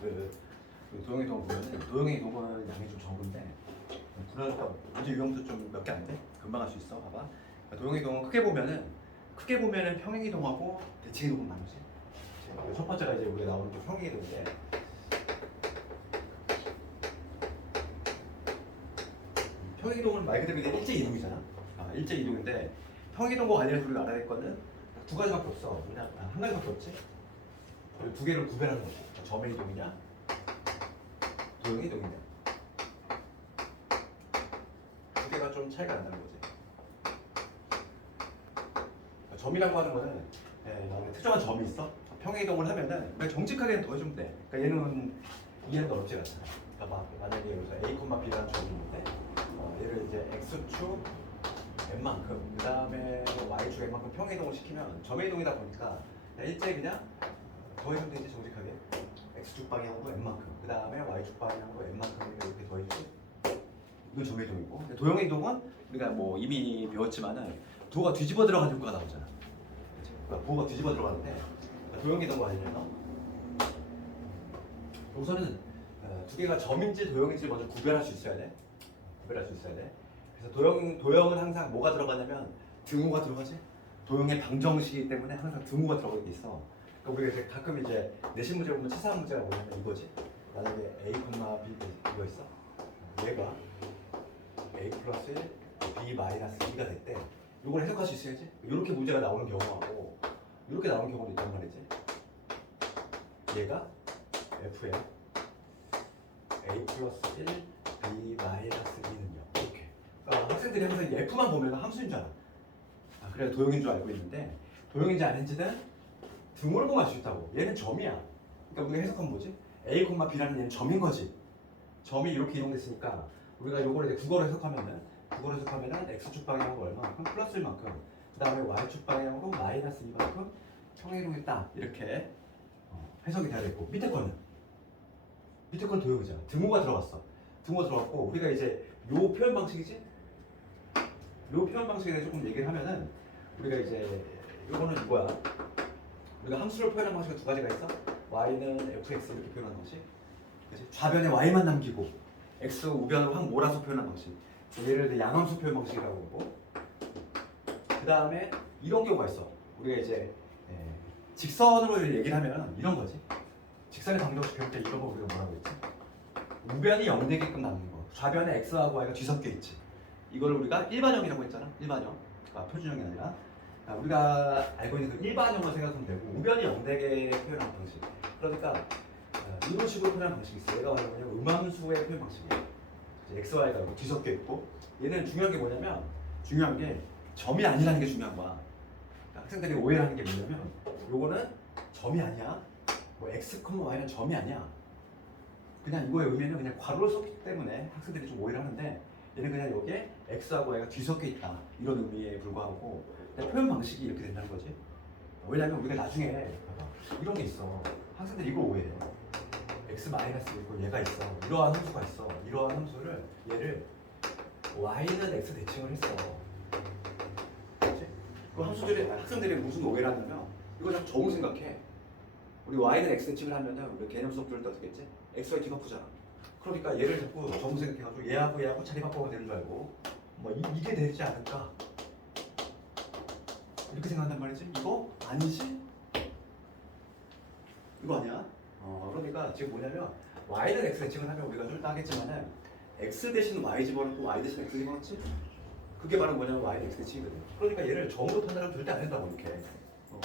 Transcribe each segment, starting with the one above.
그 도형의 동을 보면은 도형의 동은 양이 좀 적은데 분할과 문제 유형도 좀 몇 개 안 돼? 금방 할 수 있어. 봐봐. 그러니까 도형의 동은 크게 보면은 평행이 동하고 대칭의 동은 나누지. 첫 번째가 이제 우리가 나오는 게 평행이 동인데 평행이 동은 말 그대로 이게 일제 이동이잖아. 일제 이동인데 평행이 동과 관련해서 우리가 알아야 될 거는 두 가지밖에 없어. 그냥 한 가지밖에 없지. 두 개를 구별하는 거지. 점의 이동이냐, 도형의 이동이냐. 두 개가 좀 차이가 난다는 거지. 점이라고 하는 거는 특정한 점이 있어. 평행 이동을 하면은 그냥 정직하게는 더해주면 돼. 그러니까 얘는 이해하기가 어렵지 않아. 그러니까 만약에 여기서 a, b라는 점이 있는데 얘를 이제 x축 n만큼 그 다음에 y축 n만큼 평행 이동을 시키면 점의 이동이다 보니까 일제 그냥 더해주면 되지 정직하게. x축 방향으로 n만큼 그 다음에 y축 방향으로 n만큼 이렇게 더해주지. 이건 점의 이동이고 도형의 이동은 우리가 뭐 이미 배웠지만은 부호가 뒤집어 들어가는 효과가 나오잖아. 그러니까 부호가 뒤집어 들어가는데 도형의 이동과 아니면 우선은 두 개가 점인지 도형인지를 먼저 구별할 수 있어야 돼. 그래서 도형은 항상 뭐가 들어가냐면 등호가 들어가지. 도형의 방정식이기 때문에 항상 등호가 들어가게 돼 있어. 그러니까 우리가 이제 가끔 이제 내신 문제 보면 치사한 문제가 뭐냐면 이거지. 만약에 a, b 이거 있어. 얘가 a 플러스 1, b 마이너스 2가 될 때 이걸 해석할 수 있어야지. 이렇게 문제가 나오는 경우하고 이렇게 나오는 경우도 있단 말이지. 얘가 f야. a 플러스 1, b 마이너스 2는요. 이렇게. 그러니까 학생들이 항상 이 f만 보면 함수인 줄 알아. 그래야 도형인 줄 알고 있는데 도형인지 아닌지는 등호를 보면 알 수 있다고. 얘는 점이야. 그러니까 우리가 해석하면 뭐지? a, b라는 얘는 점인 거지. 점이 이렇게 이동됐으니까 우리가 요거를 이제 국어로 해석하면은 x축 방향으로 얼마만큼 플러스 1만큼 그 다음에 y축 방향으로 마이너스 2만큼 평행이동했다 이렇게 해석이 돼야 되고 밑에 거는 도형이잖아. 등호가 들어갔어. 등호 들어갔고 우리가 이제 요 표현 방식이지? 요 표현 방식에 대해서 조금 얘기를 하면은 우리가 이제 요거는 이거야. 우리가 함수를 표현하는 방식이 두 가지가 있어. y는 fx 이렇게 표현하는 방식. 그치? 좌변에 y만 남기고 x 우변으로 확 몰아서 표현하는 방식. 예를 들어 양함수 표현 방식이라고 하고. 그 다음에 이런 경우가 있어. 우리가 이제 직선으로 얘기를 하면 이런 거지. 직선의 방정식 배울 때 이런 거 우리가 뭐라고 했지? 우변이 0되게끔 나누는 거. 좌변에 x하고 y가 뒤섞여 있지. 이걸 우리가 일반형이라고 했잖아. 일반형. 그러니까 표준형이 아니라. 우리가 알고 있는 그 일반형을 생각하면 되고 우변이 0되게 표현하는 방식. 그러니까 이런 식으로 표현하는 방식이 있어. 얘가 뭐냐면 음함수의 표현 방식이야. x, y가 뒤섞여 있고 얘는 중요한 게 뭐냐면 중요한 게 점이 아니라는 게 중요한 거야. 학생들이 오해를 하는 게 뭐냐면 요거는 점이 아니야. 뭐 x, y는 점이 아니야. 그냥 이거의 의미는 그냥 괄호를 썼기 때문에 학생들이 좀 오해를 하는데 얘는 그냥 여기에 x하고 y가 뒤섞여 있다 이런 의미에 불과하고 표현 방식이 이렇게 된다는 거지. 왜냐면 우리가 나중에 이런 게 있어. 학생들이 이걸 오해해. x 마이너스 있고 얘가 있어. 이러한 함수가 있어. 이러한 함수를 얘를 y는 x 대칭을 했어. 그렇지? 그 함수들이 학생들이 무슨 오해를 하냐면 이거 자꾸 점을 생각해. 우리 y는 x 대칭을 하면은 우리 개념 수업 들을 때 어떻게 했지? xy 뒤바꾸잖아. 그러니까 얘를 자꾸 점을 생각해가지고 얘하고 자리 바꾸면 되는 줄 알고 뭐 이게 되지 않을까? 이렇게 생각한단 말이지? 이거 아니지? 이거 아니야? 그러니까 지금 뭐냐면 y는 x 대칭을 하면 우리가 좀 이따 하겠지만은 x 대신 y 집어넣고 y 대신 x 집어넣지? 그게 바로 뭐냐면 y는 x 대칭이거든. 그러니까 얘를 점으로 판단하면 절대 안 된다고 이렇게. 그래서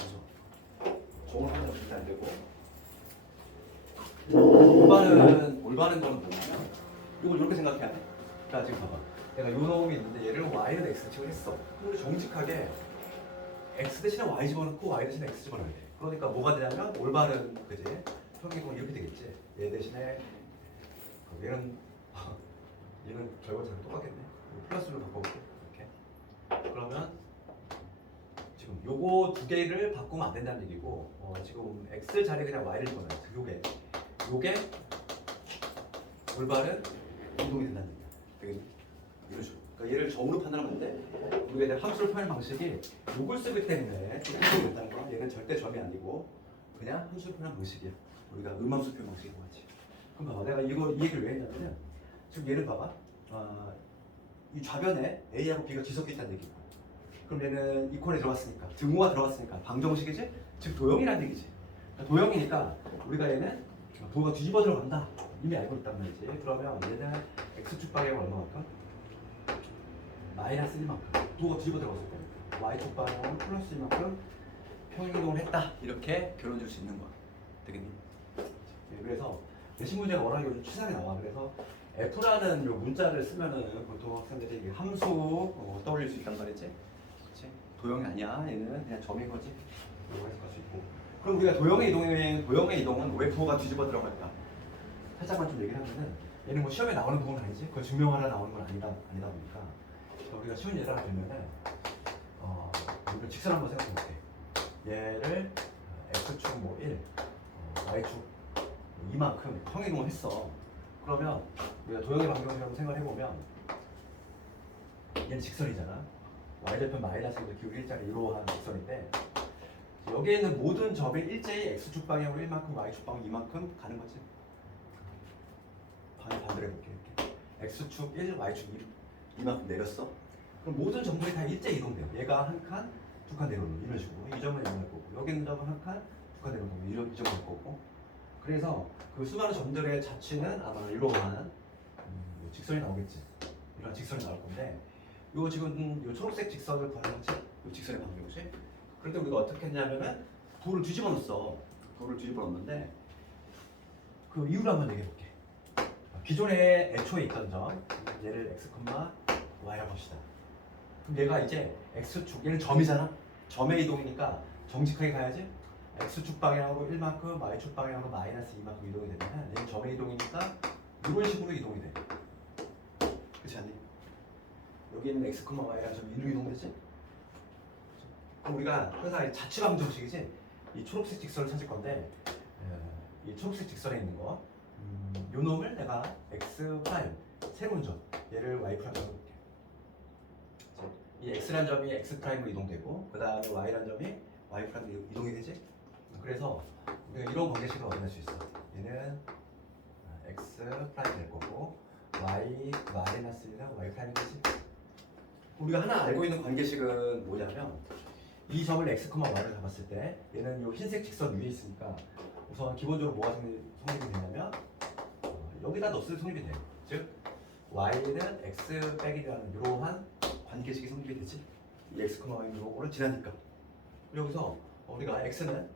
점으로 판단하면 절대 안 되고 올바른 거는 뭐냐면 이걸 이렇게 생각해야 돼. 자 지금 봐봐. 내가 요 놈이 있는데 얘를 y는 x 대칭을 했어. 그럼 정직하게 x 대신에 y 집어넣고 y 대신에 x 집어넣어야 돼. 그러니까 뭐가 되냐면 올바른 그지? 평행이동은 이렇게 되겠지. 얘 대신에 얘는 결과 잘 똑같겠네. 플러스로 바꿔볼게. 이렇게. 그러면 지금 요거 두 개를 바꾸면 안 된다는 얘기고 지금 x 자리에 그냥 y를 집어넣어요. 요게 올바른 이동이 된다는 얘기야. 되겠니? 이런 식으로. 그러니까 얘를 점으로 판단하면 돼. 우리가 이제 함수를 표현하는 방식이 요걸 쓰기 때문에 좀 된다는 거야. 얘는 절대 점이 아니고 그냥 함수를 표현한 방식이야. 우리가 음함수 표현 방식이라고 하지. 그럼 봐봐, 내가 이거 이 얘기를 왜 했냐면은 지금 얘를 봐봐. 이 좌변에 A하고 B가 뒤섞여 있다는 얘기야. 그럼 얘는 이퀄에 들어갔으니까 등호가 들어갔으니까 방정식이지? 즉 도형이라는 얘기지. 그러니까 도형이니까 우리가 얘는 도가 뒤집어 들어간다 이미 알고 있단 말이지. 그러면 얘는 x축 방향은 얼마만큼? 마이너스 1만큼. 도가 뒤집어 들어갔을 때 y축 방향은 플러스 1만큼 평행이동을 했다. 이렇게 결론 줄 수 있는 거야. 되겠니? 그래서 내신 문제가 워낙에 요즘 치사하게 나와. 그래서 F라는 요 문자를 쓰면은 보통 학생들이 이게 함수 떠올릴 수 있단 말이지. 그렇지? 도형이 아니야. 얘는 그냥 점인 거지. 이거 해석할 수 있고. 그럼 우리가 도형의 이동은 왜 부호가 뒤집어 들어갈까? 살짝만 좀 얘기를 하면은 얘는 뭐 시험에 나오는 부분은 아니지. 그걸 증명하려 나오는 건 아니다 보니까 우리가 쉬운 예를 하나 들면은 우리가 직선 한번 생각해 볼게. 얘를 x축 뭐 1, y축 이만큼 평행이동을 했어. 그러면 우리가 도형의 방정식으로 생각을 해보면 얘는 직선이잖아. y절편 마이너스 기울기 일자리 이러한 직선인데 여기에 있는 모든 점의 일제히 x축 방향으로 1만큼 y축 방향 이만큼 가는 거지. 방향 반대로 해볼게. 이렇게 x축 1, y축 2만큼 내렸어. 그럼 모든 점들이 다 일제히 이동돼요. 얘가 한 칸, 두 칸 내려오는 이런 식으로. 이 점은 이동할 거고 여기 있는 점은 한 칸, 두 칸 내려오는 이 점을 할 거고. 그래서 그 수많은 점들의 자취는 아마 이러한 직선이 나오겠지. 이런 직선이 나올 건데 요 지금 요 초록색 직선을 구하는 거지. 요 직선의 방정식. 그런데 우리가 어떻게 했냐면은 도를 뒤집어 놨어. 도를 뒤집어 놨는데 그 이유를 한번 얘기해 볼게. 기존에 애초에 있던 점 얘를 x, y라고 합시다. 그럼 얘가 이제 x축 얘는 점이잖아. 점의 이동이니까 정직하게 가야지. x축 방향으로 1만큼 y축 방향으로 마이너스 2만큼 이동이 되면 얘는 점의 이동이니까 이런 식으로 이동이 돼. 그렇지 않니? 여기 있는 x, y라는 점이 이리로 이동되지? 그럼 우리가 항상 자취 방정식이지. 이 초록색 직선을 찾을 건데 이 초록색 직선에 있는 거 요 놈을 내가 x 프라임 새로운 점 얘를 y 프라임으로 볼게. 이 x라는 점이 x 프라임으로 이동되고 그 다음에 y라는 점이 y 프라임으로 이동이 되지. 그래서 우리가 이런 관계식을 얻어낼 수 있어. 얘는 x 프라임 될 거고 y 마이너스랑 y 프라임이 되지. 우리가 하나 알고 있는 관계식은 뭐냐면 이 점을 x, y를 잡았을 때 얘는 이 흰색 직선 위에 있으니까 우선 기본적으로 뭐가 성립이 되냐면 여기다 넣었을 때 성립이 돼요. 즉 y는 x 빼기라는 이러한 관계식이 성립이 되지. 이 x, y는 이거를 지나니까. 여기서 우리가 x는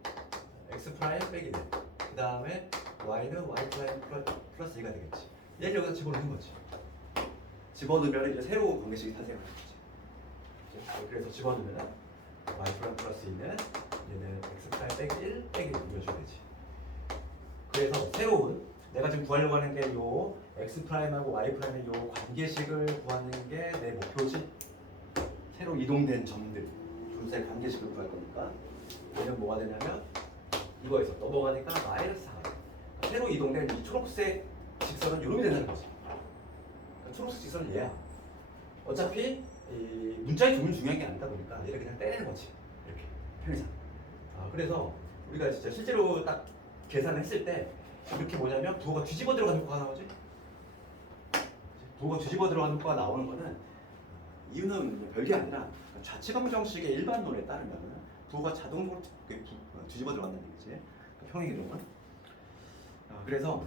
x 프라임 빼기 돼. 그 다음에 y는 y 프라임 플러스 2가 되겠지. 얘를 여기다 집어넣는 거지. 집어넣으면 이제 새로운 관계식이 탄생하는 거지. 그래서 집어넣으면 y 프라임 플러스 2는 얘는 x 프라임 빼기 1 빼기 2 이런 식으로 되지. 그래서 새로운 내가 지금 구하려고 하는 게 요 x 프라임하고 y 프라임의 요 관계식을 구하는 게 내 목표지. 새로 이동된 점들 둘 사이 관계식을 구할 거니까 얘는 뭐가 되냐면 이거에서 넘어가니까 마이너스 4가 새로 이동된 이 초록색 직선은 요놈이 된다는 거지. 그러니까 초록색 직선은 얘야. 어차피 이 문자의 종류는 중요한 게 아니다 보니까 얘를 그냥 떼내는 거지. 이렇게 편의상. 그래서 우리가 진짜 실제로 딱 계산을 했을 때 이렇게 뭐냐면 도가 뒤집어 들어가는 효과가 나오지. 도가 뒤집어 들어가는 효과가 나오는 거는 이유는 별게 아니라 자치방정식의 일반론에 따르면 도가 자동적으로 뒤집어 들어간다는 얘기지. 평행이동은. 그래서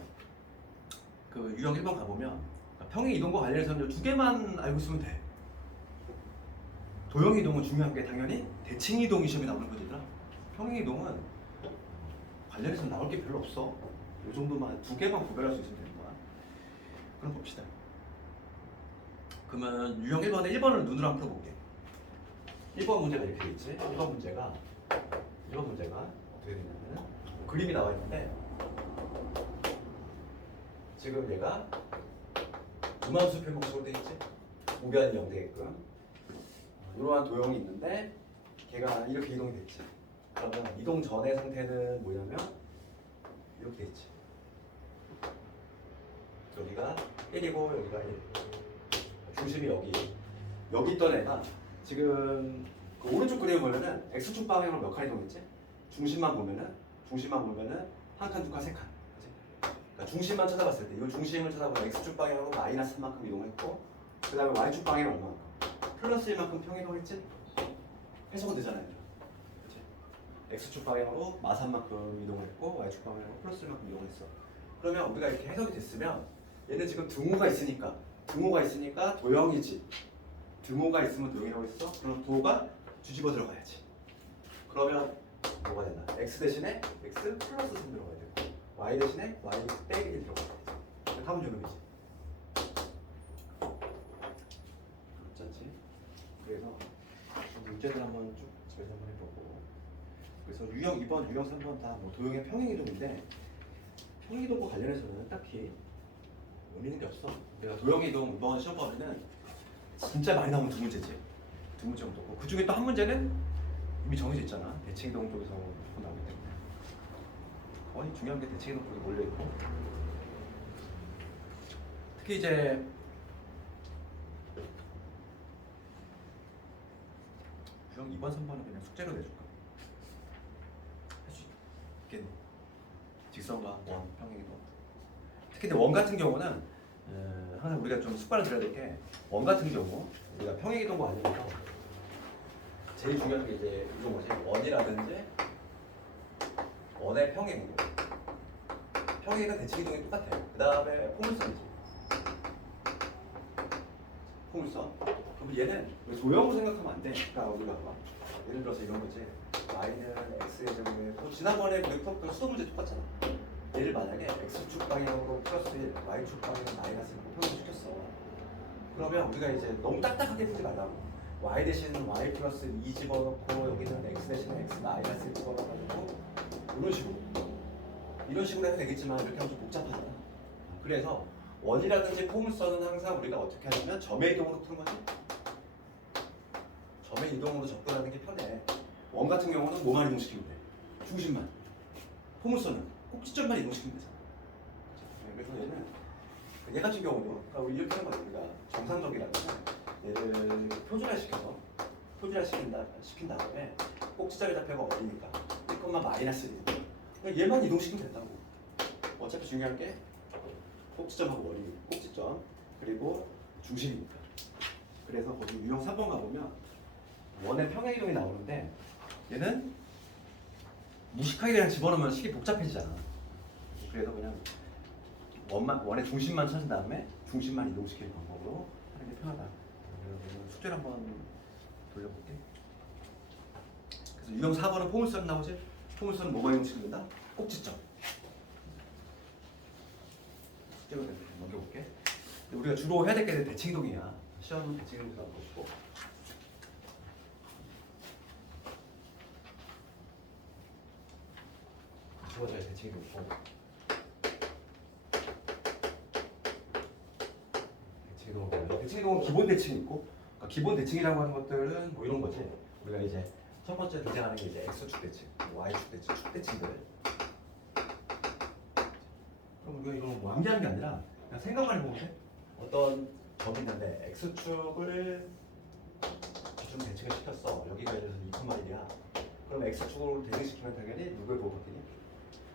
그 유형 1번 가보면 평행이동과 관련해서는 두 개만 알고 있으면 돼. 도형이동은 중요한 게 당연히 대칭이동이 시험에 나오는 거니까 평행이동은 관련해서 나올 게 별로 없어. 이 정도만 두 개만 구별할 수 있으면 되는 거야. 그럼 봅시다. 그러면 유형 1번에 1번을 눈으로 한번 풀어볼게. 1번 문제가 이렇게 돼 있지. 1번 문제가 어떻게 되냐면 그림이 나와 있는데 지금 얘가 음함수 표현 방식으로 돼 있지. 우변이 0 되게끔 이러한 도형이 있는데 걔가 이렇게 이동이 됐지. 그러면 이동 전의 상태는 뭐냐면 이렇게 돼 있지. 여기가 1이고 여기가 1. 중심이 여기 있던 애가 지금 그 오른쪽 그림을 보면은 x축 방향으로 몇 칸 이동했지? 중심만 보면은 중심만 보면은 한 칸, 두 칸, 세 칸. 그치? 그러니까 중심만 찾아봤을 때, 이 중심을 찾아보면 x축 방향으로 마이너스 3만큼 이동했고, 그 다음에 y축 방향은 얼마만큼? 플러스 1만큼 평이동했지? 해석은 되잖아요. 그치? x축 방향으로 마3만큼 이동했고, y축 방향으로 플러스 1만큼 이동했어. 그러면 우리가 이렇게 해석이 됐으면, 얘는 지금 등호가 있으니까 도형이지. 등호가 있으면 도형이라고 했어? 그럼 도가 뒤집어 들어가야지. 그러면 뭐가 된다? x 대신에 x 플러스 3 들어가야 되고 y 대신에 y 빼기 1 들어가야 되지. 답은 요놈이지. 그렇지? 그래서 문제들 한번 쭉 집에서 한번 해보고, 그래서 유형 2번, 유형 3번 다 뭐 도형의 평행이동인데 평행이동과 관련해서는 딱히 의미 있는 게 없어. 내가 도형의 이동 이번 시험 범위는 진짜 많이 나오는 두 문제지. 두 문제 정도고, 그 중에 또 한 문제는 이미 정해져 있잖아. 대칭이동 쪽에서 무조건 나오기 때문에 거의 중요한 게 대칭이동 쪽에 몰려 있고, 특히 이제 유형 2번, 3번은 그냥 숙제로 내줄까? 할 수 있겠네. 직선과 원, 평행이동. 특히 근데 원 같은 경우는 항상 우리가 좀 습관을 들여야 될 게, 원 같은 경우 우리가 평행이동과 관련해서 제일 중요한 게 이제 이런 거지. 원이라든지 원의 평행이동. 평행이동 대칭이동이 똑같아요. 그 다음에 포물선이지. 포물선. 그럼 얘는 도형으로 생각하면 안 돼. 그러니까 우리가 봐. 예를 들어서 이런 거지. y는 x의 제곱에, 지난번에 우리 풀었던 수도 문제 똑같잖아. 얘를 만약에 x축 방향으로 플러스 1, y축 방향으로 마이너스 1로 표현시켰어. 그러면 우리가 이제 너무 딱딱하게 풀지 말라고. y 대신 y 플러스 2 집어넣고, 여기는 x 대신 x 마이너스 1 집어넣어가지고 이런 식으로 해도 되겠지만, 이렇게 하면 좀 복잡하잖아. 그래서 원이라든지 포물선은 항상 우리가 어떻게 하냐면 점의 이동으로 푸는 거지. 점의 이동으로 접근하는 게 편해. 원 같은 경우는 뭐만 이동시키면 돼? 중심만. 포물선은 꼭지점만 이동시키면 되잖아. 그래서 얘는, 얘 같은 경우도 그러니까 우리 이렇게 하는 거야. 우리가 정상적이라면 얘를 시킨 다음에 꼭지점의 좌표가 어디니까 1, 마이너스 1. 그러니까 얘만 이동시키면 된다고. 어차피 중요한 게 꼭지점하고 원이, 꼭지점 그리고 중심이니까. 그래서 거기 유형 3번 가보면 원의 평행이동이 나오는데, 얘는 무식하게 그냥 집어넣으면 식이 복잡해지잖아. 그래서 그냥 원의 중심만 찾은 다음에 중심만 이동시키는 방법으로 하는 게 편하다. 그러면 숙제를 한번 돌려볼게. 그래서 유형 4번은 포물선 나오지? 포물선은 뭐만 이동시킨다? 꼭지점. 숙제로 넘겨볼게. 우리가 주로 해야 될 게 대칭이동이야. 시험은 대칭이동이 나올 것이고. 주어져야 대칭이동 있고. 대칭이동은 기본 대칭이 있고, 그러니까 기본 대칭이라고 하는 것들은 뭐 이런 거지. 우리가 이제 첫 번째 등장하는 게 이제 x축 대칭, y축 대칭, 축 대칭들. 그럼 우리가 이거 뭐 암기하는 게 아니라 그냥 생각만 해보면 돼. 어떤 점이 있는데 x축을 기준 대칭을 시켰어. 여기가 예를 들어서 2,1이야. 그럼 x축으로 대칭시키면 당연히 누구의 부호가 바뀌니?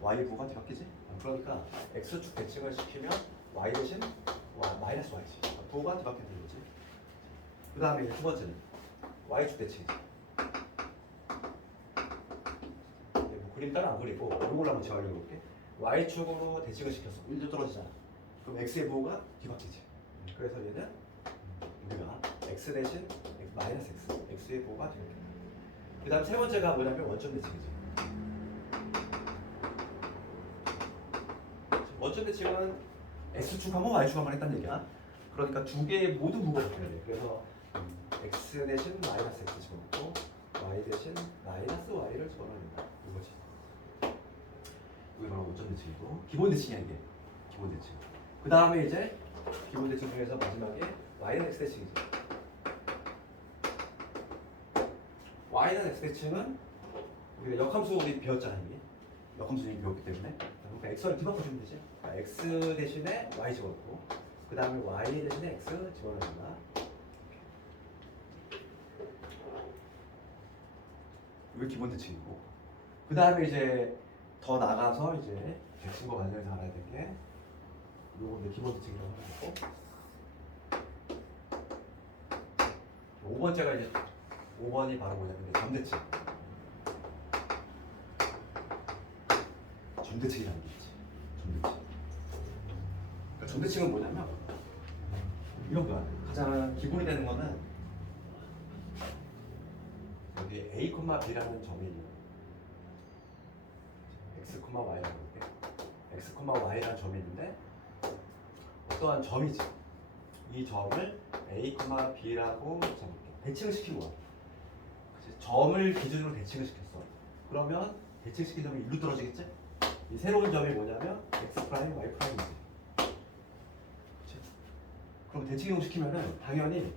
y 부호가 바뀌지? 그러니까 x축 대칭을 시키면 y 대신 마이너스 y지. 부호가 뒤바뀌게 되는 거지. 그 다음에 두 번째는 y축 대칭이지. 뭐 그림 따라 안 그리고 이걸로 한번 제가 알려볼게. y축으로 대칭을 시켰어. 1도 떨어지잖아. 그럼 x의 부호가 뒤바뀌지. 그래서 얘는 우리가 x 대신 마이너스 x의 부호가 뒤바뀌는 거야. 그 다음 세 번째가 뭐냐면 원점 대칭이지. 원점 대칭은 x축 한번 y축 한번 했다는 얘기야. 그러니까 두 개의 모두 부호가 바뀌어야 돼. 그래서 x 대신 마이너스 x 집어넣고 y 대신 마이너스 y를 집어넣는다. 이거지. 이게 바로 원점 대칭이고, 기본 대칭이야 이게. 기본 대칭. 그 다음에 이제 기본 대칭 중에서 마지막에 y는 x 대칭이지. y는 x 대칭은 우리가 역함수 우리 배웠잖아 이미. 역함수 이미 배웠기 때문에. 그러니까 x를 뒤바꿔주면 되지. 그러니까 x 대신에 y 집어넣고, 그 다음에 y 대신에 x 집어넣는다. 이게 기본 대칭이고, 그 다음에 이제 더 나가서 이제 대칭과 관련해서 알아야 될 게 요거 이제 기본 대칭이라고 하는 거고 5번째가 이제 5번이 바로 뭐냐면 점대칭. 점대칭이라는 게 있지. 점대칭. 그러니까 점대칭은 뭐냐면 이런 거야. 가장 기본이 되는 거는 여기 a, b라는 점이 있는 x, y라고 볼게. x, y라는 점이 있는데 어떠한 점이지. 이 점을 a, b라고 잡을게. 대칭을 시킨 거야. 점을 기준으로 대칭을 시켰어. 그러면 대칭시킨 점이 1로 떨어지겠지? 이 새로운 점이 뭐냐면 x', y'이지. 그럼 대칭 이동시키면은 당연히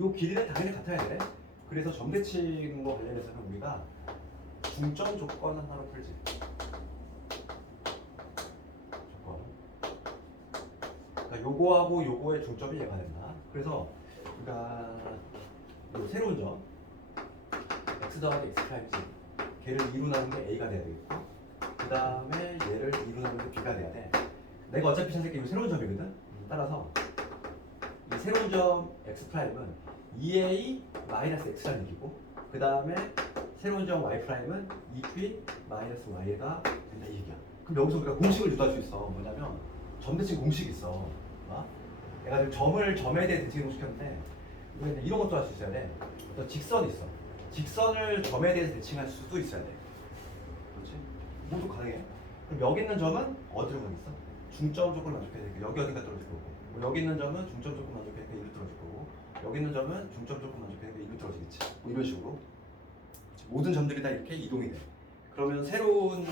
요 길이는 당연히 같아야 돼. 그래서 점대칭과 관련해서는 우리가 중점 조건 하나로 풀지. 조건. 그러니까 요거하고 요거의 중점이 얘가 된다. 그래서 우리가 요 새로운 점 x 더하기 x'이지. 걔를 2로 나눈 게 a가 돼야 되겠고, 그 다음에 얘를 2로 나눈 게 b가 돼야 돼. 내가 어차피 찾을 게 이 새로운 점이거든. 따라서 이 새로운 점 x'은 2a-x라는 얘기고, 그 다음에 새로운 점 y'은 2b-y가 된다 이 얘기야. 그럼 여기서 우리가 공식을 유도할 수 있어. 뭐냐면 점대칭 공식이 있어. 내가 지금 점을 점에 대해 대칭 공식했는데 우리가 이런 것도 할 수 있어야 돼. 어떤 직선이 있어. 직선을 점에 대해서 대칭할 수도 있어야 돼. 그렇지? 모두 가능해. 그럼 여기 있는 점은 어디로 가겠어? 중점 조건을 만족해야 되니까 여기 어딘가 떨어질 거고, 뭐 여기 있는 점은 중점 조건 만족해야 되니까 1로 떨어질 거고, 여기 있는 점은 중점 조건 만족해야 되니까 1로 떨어지겠지. 뭐 이런 식으로 모든 점들이 다 이렇게 이동이 돼. 그러면 새로운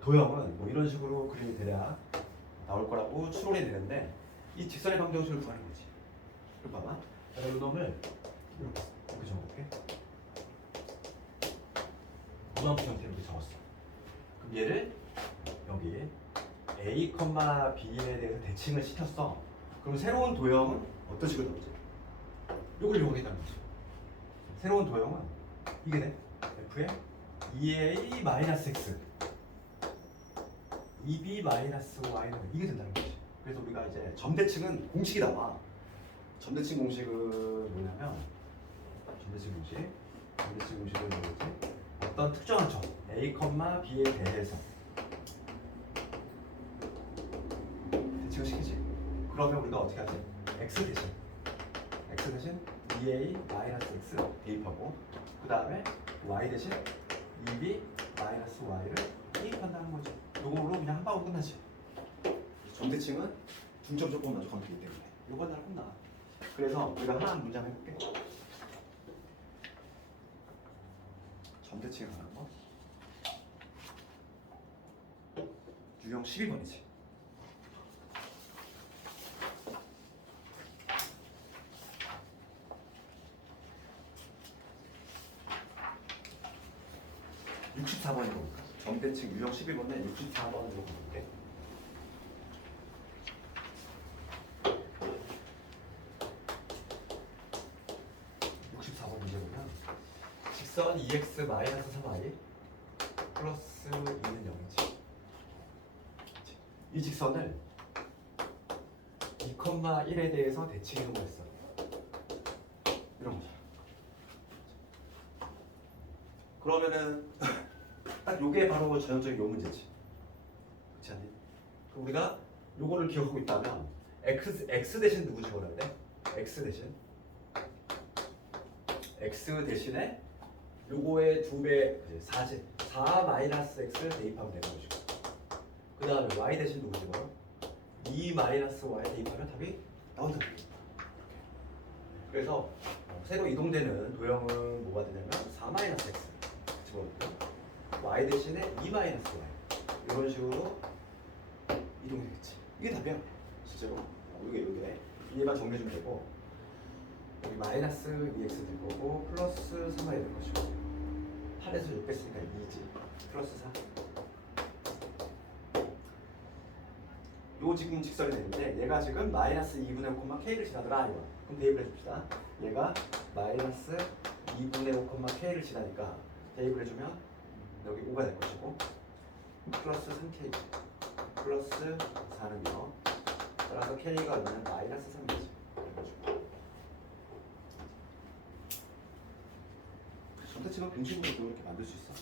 도형은 뭐 이런 식으로 그림이 대략 나올 거라고 추론이 되는데, 이 직선의 방정식을 구하는 거지. 그럼 봐봐. 내가 이 놈을 이렇게 적어볼게. 무한부 형태로 이렇게 적었어. 그럼 얘를 여기 a, b에 대해서 대칭을 시켰어. 그럼 새로운 도형은 어떤 식으로 나오지? 이걸 이용하겠다는 거지. 새로운 도형은 이게 돼. f의 2a-x 2b-y는 이게 된다는 거지. 그래서 우리가 이제 점대칭은 공식이 나와. 점대칭 공식은 뭐냐면 점대칭 공식은 뭐지? 어떤 특정한 점 a, b에 대해서 대칭을 시키지. 그러면 우리가 어떻게 하지? x 대신 2a-x 대입하고, 그 다음에 y 대신 2b-y를 대입한다는 거지. 요걸로 그냥 한 방울 끝나지. 점대칭은 중점 조건 만족하면 되기 때문에 요건 다 끝나. 그래서 우리가 하나 문제 한번 해볼게. 점대칭을 하는 거. 유형 12번이지. 점대칭 유형 11번에 64번으로 볼게. 직선 2x-3y 플러스 2는 0이지. 이 직선을 2,1에 대해서 대칭해 보겠어. 이런 거죠. 그러면은 딱 요게 바로 전형적인 요 문제지. 그렇지 않니? 그럼 우리가 요거를 기억하고 있다면 x 대신 누구 집어넣어야 돼? x 대신에 요거의 2배 4지. 4-x 대입하면 되는 것이고, 그 다음에 y 대신 누구 집어넣어? 2-y 대입하면 답이 나온다. 그래서 새로 이동되는 도형은 뭐가 되냐면 4-x 집어넣고 y 대신에 2-y 이런 식으로 이동이 되겠지. 이게 답이야 실제로. 이게 얘만 정리해주면 되고, 여기 마이너스 2x 될 거고 플러스 3y 될 것이고, 8에서 6 뺐으니까 2지. 플러스 4. 요 지금 직선이 되는데 얘가 지금 마이너스 2분의 5, k를 지나더라 이거. 그럼 대입을 해줍시다. 얘가 마이너스 2분의 5, k를 지나니까 대입을 해주면 여기 5가 될 것이고 플러스 3k 플러스 4는요. 따라서 k가 얼마냐? 마이너스 3이지. 선택지가 공식으로도 이렇게 만들 수 있어.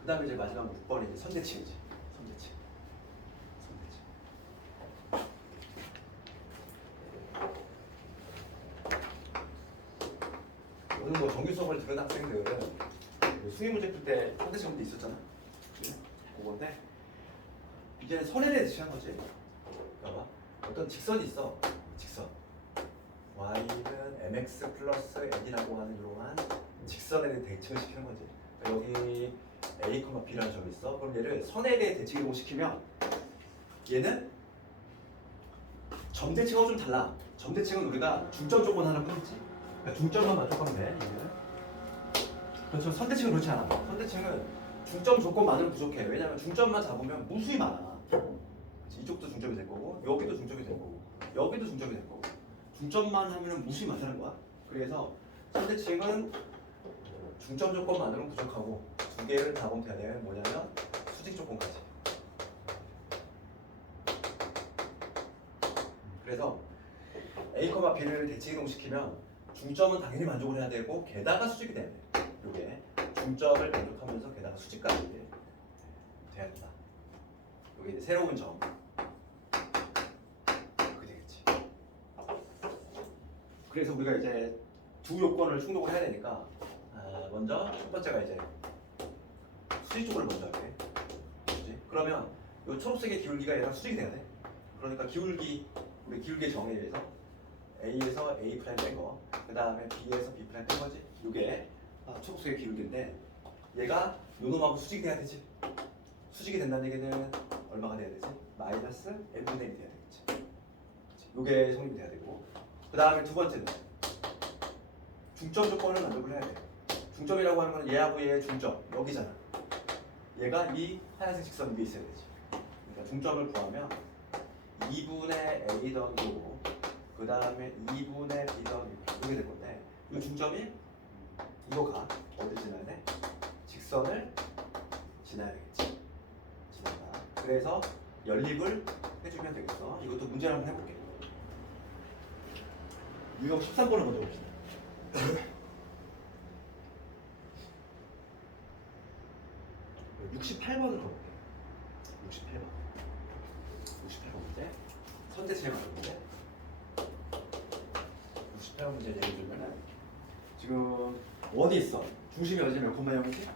그 다음에 이제 마지막 6번이 이제 선대칭이지. 선대칭. 오늘 뭐 정규 수업을 들은 학생들은 수행 문제 풀 때 선대칭도 있었잖아. 그치? 그건데 이제 선에 대해 대체한 거지. 봐봐. 어떤 직선이 있어. 직선. y는 mx 플러스 n이라고 하는 이러한 직선에 대해 대칭을 시키는 거지. 여기 a, b라는 점이 있어. 그럼 얘를 선에 대해 대칭을 시키면 얘는 점 대칭하고 좀 달라. 점 대칭은 우리가 중점 조건 하나 끊었지. 그러니까 중점만 만족하면 돼. 얘는. 그렇지만 선 대칭은 그렇지 않아. 선 대칭은 중점 조건만으로 부족해. 왜냐면 중점만 잡으면 무수히 많아. 이쪽도 중점이 될 거고, 여기도 중점이 될 거고, 여기도 중점이 될 거고. 중점만 하면 무수히 많다는 거야. 그래서 선 대칭은 중점 조건만으로 부족하고 두 개를 다 검토해야 되면 뭐냐면 수직 조건까지. 그래서 A, B를 대칭 이동시키면 중점은 당연히 만족을 해야 되고 게다가 수직이 돼야 돼. 이게 중점을 만족하면서 게다가 수직까지 돼야 된다. 여기 이제 새로운 점. 그렇게 되겠지. 그래서 우리가 이제 두 요건을 충족을 해야 되니까 먼저 첫 번째가 이제 수직 쪽을 먼저 할게. 그치? 그러면 이 초록색의 기울기가 얘랑 수직이 돼야 돼. 그러니까 기울기, 우리 기울기의 정의에 의해서 A에서 A 프라임 뺀 거, 그 다음에 B에서 B 프라임 뺀 거지. 이게 초록색의 기울기인데 얘가 요 놈하고 수직이 돼야 되지. 수직이 된다는 얘기는 얼마가 돼야 되지? 마이너스 n분의 1이 돼야 되겠지. 요게 성립이 돼야 되고, 그 다음에 두 번째는 중점 조건을 만족을 해야 돼. 중점이라고 하는 건 얘하고 얘의 중점 여기잖아. 얘가 이 하얀색 직선 위에 있어야 되지. 그러니까 중점을 구하면 2분의 A 더하기 5, 그 다음에 2분의 B 더하기 6 이렇게 될 건데, 이 중점이 이거가 어디 지나야 돼? 직선을 지나야 되겠지. 지나가. 그래서 연립을 해주면 되겠어. 이것도 문제를 한번 해볼게. 이거 13번을 먼저 봅시다. 68번으로 가볼게. 68번. 68번 문제. 선대칭에 맞는 문제. 68번 문제 예를 들면은 지금 원이 있어. 중심이 어디지? 몇 콤마 0이지?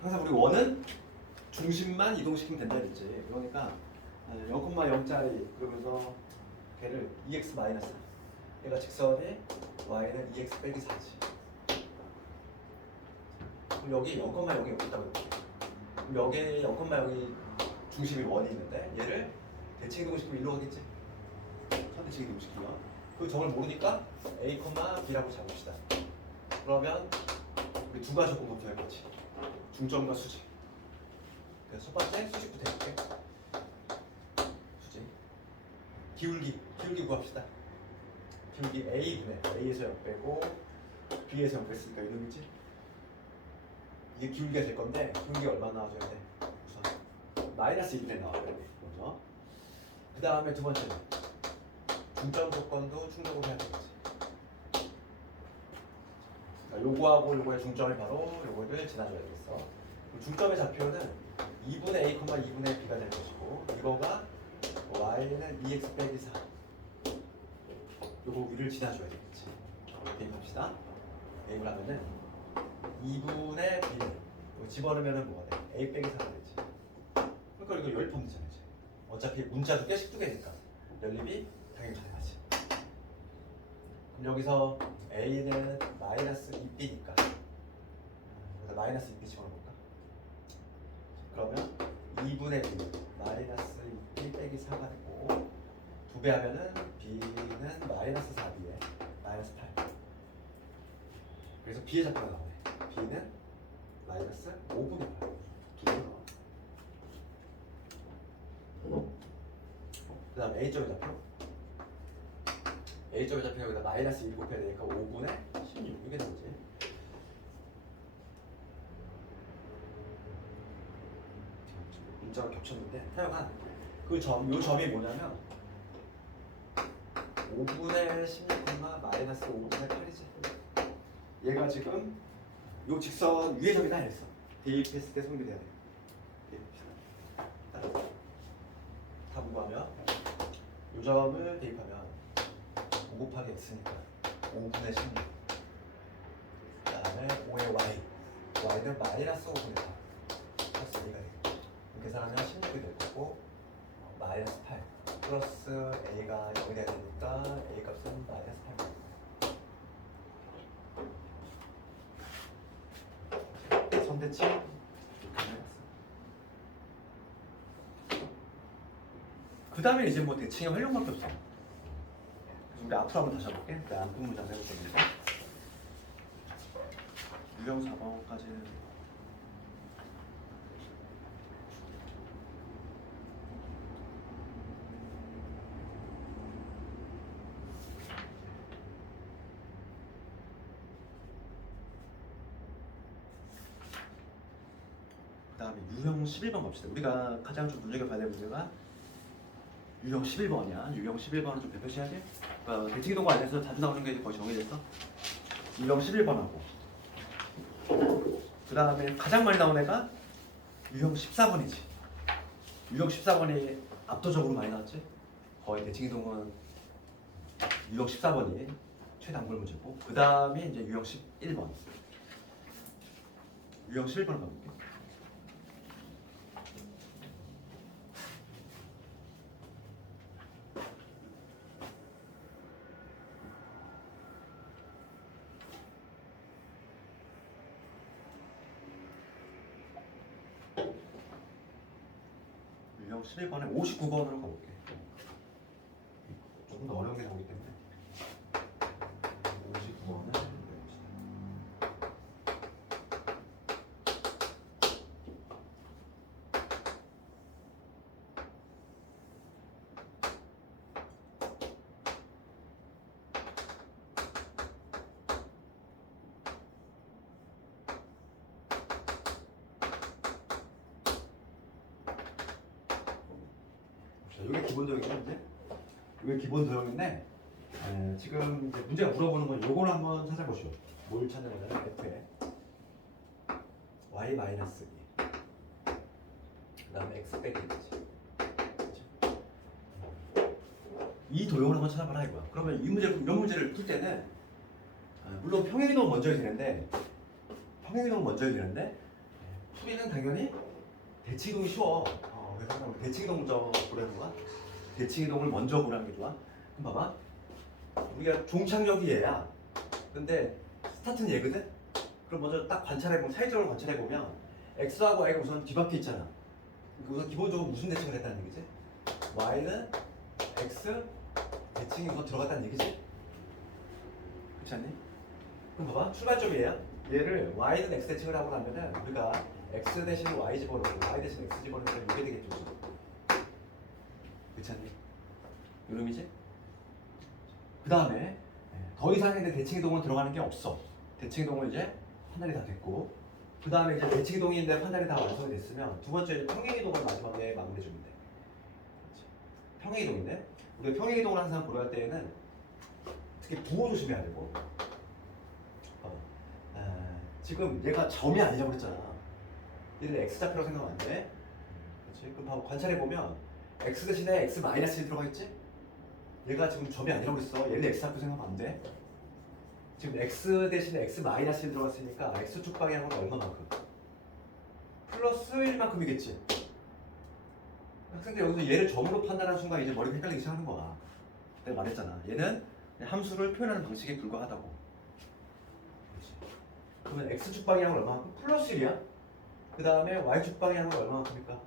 항상 우리 원은 중심만 이동시키면 된다 했지. 그러니까 0,0짜리 그러면서 걔를 2x 마이너스. 얘가 직선에 y는 2x 빼기 4지. 그럼 여기 0,0이 여기 있다고 해볼게. 그럼 여기 0,0이 중심이 원이 있는데 얘를 대칭 이동시키면 일로 가겠지. 선대칭 이동시키면 그 점을 모르니까 a, b라고 잡읍시다. 그러면 우리 두 가지 조건 검토해야겠지. 중점과 수직. 그래서 첫 번째 수직부터 해볼게. 수직. 기울기 구합시다. 기울기 A분의 A에서 0 빼고 B에서 0 뺐으니까 이놈이지. 이게 기울기가 될 건데 기울기가 얼마 나와줘야 돼? 우선 마이너스 1이 나와야 돼. 먼저. 그 다음에 두 번째는 중점 조건도 충족을 해야 되겠지. 그러니까 요거하고 요거의 중점이 바로 요거를 지나줘야 되겠어. 중점의 좌표는 2분의 A, 2분의 B가 될 것이고 이거가 Y는 2x 빼기 4. 요거 위를 지나줘야 되겠지. 대입합시다. 대입을 하면은 2분의 B는 이거 집어넣으면은 뭐가 돼? A 빼기 4가 되지. 그러니까 이거 연립하면 되잖아. 이제. 어차피 문자도 깨씩 두개니까 연립이 당연히 가능하지. 그럼 여기서 A는 마이너스 2B니까 그래서 마이너스 2B 집어넣어볼까? 그러면 2분의 B는 마이너스 2B 빼기 4가 되고 2배 하면은 B는 마이너스 4B에 마이너스 8. 그래서 B의 좌표가 나오네. B는 마이너스 5분의 8. 두 개가 나와. 그 다음 A점의 좌표. A점에 잡힌 여기다 마이너스 1 곱해야 되니까 5분의 16 이게 나오지. 문자가 겹쳤는데 하여간 그 점, 요 점이 뭐냐면 5분의 16, 마이너스 5분의 8이지. 얘가 지금 요 직선 위의 점이다 했어. 대입했을 때 성립돼야 돼. 대입했을 다 구하면 요 점을 대입하면 5 곱하기 x니까 5분의 16. 그 다음에 5의 y. y는 마이너스 5분의 8. 플러스 2가 되겠죠. 계산하면 16이 될 거고 마이너스 8 플러스 a가 0이 돼야 되니까 a 값은 마이너스 8. 선대칭 이렇게 해놨어. 그 다음에 이제 뭐 대칭의 활용밖에 없어. 그래서 우리 앞으로 한번 다시 해볼게. 그 안분 문장 해볼 거니까. 유형 4번까지는 그 다음에 유형 11번 갑시다. 우리가 가장 좀 눈여겨봐야 될 문제가 유형 11번이야. 유형 11번은 좀 배표시해야지. 그러니까 대칭이동과 안에서 자주 나오는 게 거의 정해졌어. 유형 11번하고 그 다음에 가장 많이 나온 애가 유형 14번이지. 유형 14번이 압도적으로 많이 나왔지. 거의 대칭이동은 유형 14번이 최단골 문제고 그 다음에 이제 유형 11번. 유형 11번을 가볼게. 유형 11번에 59번으로 가볼게. 조금 더 어려운 게 나오기 때문에 59번을 해봅시다. 이게 기본 도형인데, 이게 기본 도형인데 지금 이제 문제가 물어보는 건 요걸 한번 찾아보시오. 뭘 찾아보냐면 f에 y 마이너스 2, 그다음에 x 빼기 2지. 이 도형을 한번 찾아봐라 이거야. 그러면 이 문제, 이런 문제를 풀 때는 물론 평행이동 먼저 해야 되는데, 풀이는 당연히 대칭이동이 쉬워. 그래서 대칭이동 먼저 보라는 거야. 대칭이동을 먼저 보라는 게 좋아. 그럼 봐봐. 우리가 종착역이 얘야. 근데 스타트는 얘거든. 그럼 먼저 딱 관찰해보면, 사회적으로 관찰해보면 x하고 y가 우선 뒤바뀌어 있잖아. 그러니까 우선 기본적으로 무슨 대칭을 했다는 얘기지? y는 x 대칭이 우선 들어갔다는 얘기지? 그렇지 않니? 그럼 봐봐. 출발점이 얘야. 얘를 y는 x 대칭을 하고 나면은 우리가 x 대신 y 집어넣고 y 대신 x 집어넣으면 이게 되겠죠. 그렇지 않니? 요놈이지? 그 다음에 더 이상의 대칭이동은 들어가는 게 없어. 대칭이동은 이제 판단이 다 됐고, 그 다음에 이제 대칭이동인데 판단이 다 완성이 됐으면 두 번째 평행이동을 마지막에 마무리해주면 돼. 그렇지. 평행이동인데 우리가 평행이동을 항상 고려할 때에는 특히 부호 조심해야 되고, 지금 얘가 점이 아니라고 그랬잖아. 얘를 x좌표라고 생각하면 안 돼. 그렇지? 그럼 봐봐. 관찰해보면 x 대신에 x 마이너스 1 들어가 있지? 얘가 지금 점이 아니라고 그랬어. 얘를 x좌표 생각하면 안 돼. 지금 x 대신에 x 마이너스 1 들어갔으니까 x축 방향은 얼마만큼? 플러스 1만큼이겠지. 학생들 여기서 얘를 점으로 판단하는 순간 이제 머리가 헷갈리기 시작하는 거야. 내가 말했잖아. 얘는 함수를 표현하는 방식에 불과하다고. 그렇지. 그러면 x축 방향은 얼마만큼? 플러스 1이야. 그 다음에 y축 방향은 얼마만큼일까?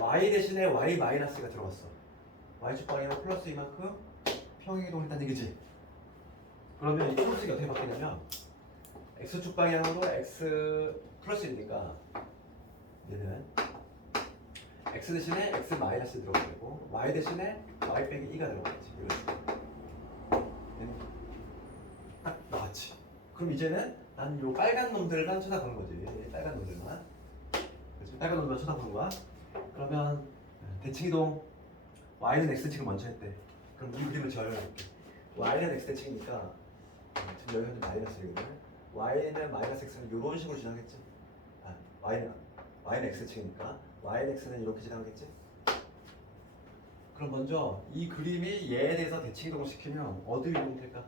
y 대신에 y 마이너스가 들어갔어. y축 방향은 플러스 이만큼 평행이동을 했다는 얘기지. 그러면 이 플러스가 어떻게 바뀌냐면 x축 방향으로 x 플러스 1이니까 얘는 x 대신에 x 마이너스 들어가고 y 대신에 y 빼기 2가 들어가겠지. 이런 식으로. 얘는 그럼 이제는 난 요 빨간 놈들만 쳐다보는 거지. 빨간 놈들만. 그렇지? 빨간 놈들만 쳐다보는 거야. 그러면 대칭이동 y는 x대칭을 먼저 했대. 그럼 이 그림을 재활용할게. y는 x대칭이니까 지금 여기 현재 마이너스이거든. y는 마이너스 x는 이런 식으로 지나겠지. y는 x대칭이니까 y는 x는 이렇게 지나가겠지. 그럼 먼저 이 그림이 얘에 대해서 대칭이동을 시키면 어디로 이동될까?